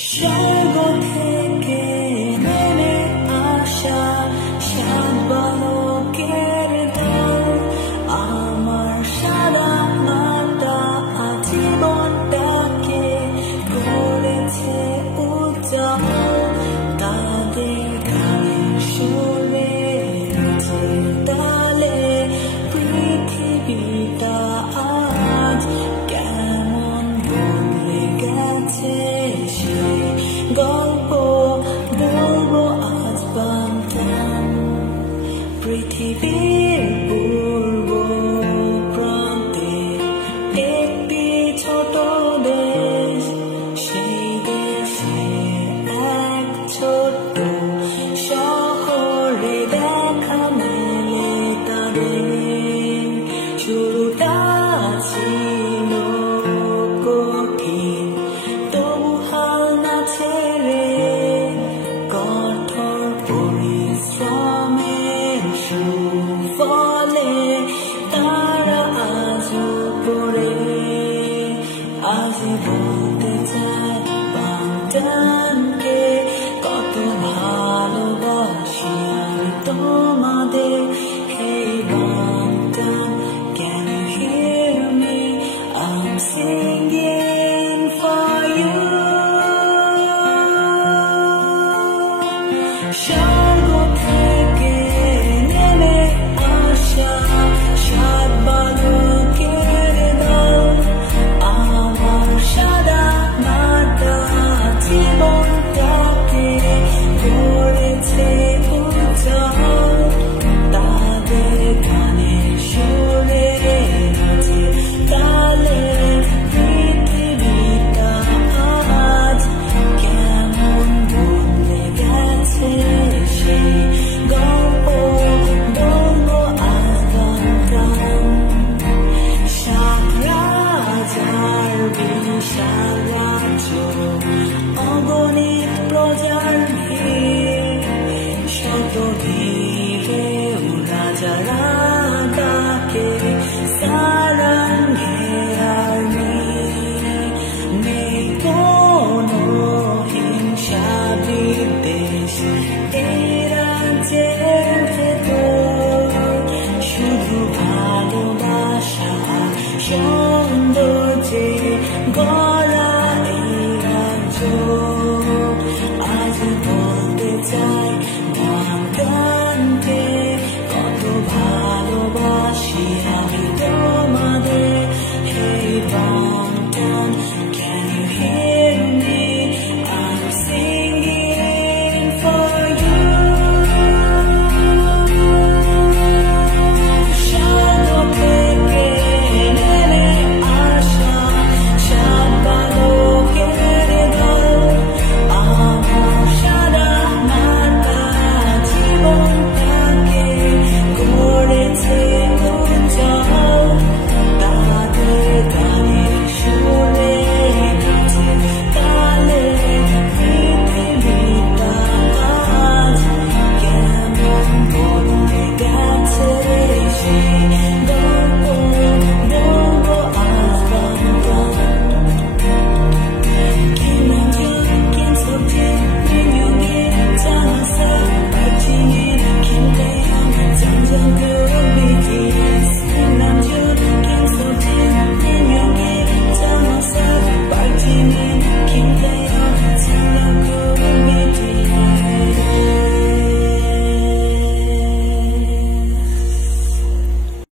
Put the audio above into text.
স্বর্গ থেকে নেমে আসা সাত বালকের দল আমার সাদা মাটা জীবনটাকে করেছে উজ্জ্বল তাদের গানের সুরে নাচের তালে পৃথিবীটা আজ কেমন বদলে গেছে সেই গল্প বলবো আজ বান্তাম পৃথিবীর পূর্ব প্রান্তে একটি ছোট দেশ সেই দেশে এক ছোট্ট শহরে দেখা মেলে তাদের শুরুটা ছিল কঠিন তবু হাল না ছেড়ে কঠোর পরিশ্রমের সুফলে তারা আজও পড়ে আজ বলতে চায় বান্টানকে কত ভালোবাসি আমি তোমাদের Hey Bantan, can you hear me? I'm singing for you. স্বর্গ থেকে নেমে আসা সাত বালকের দল আমার সাদা মাটা জীবনটাকে করেছে উজ্জ্বল তাদের গানের সুরে নাচে তালে পৃথিবীটা আজ কেমন বদলে গেছে সেই গল্প বলবো আজ বান্তাম সাত রাজার বিশাল রাজ্য অগণিত প্রজা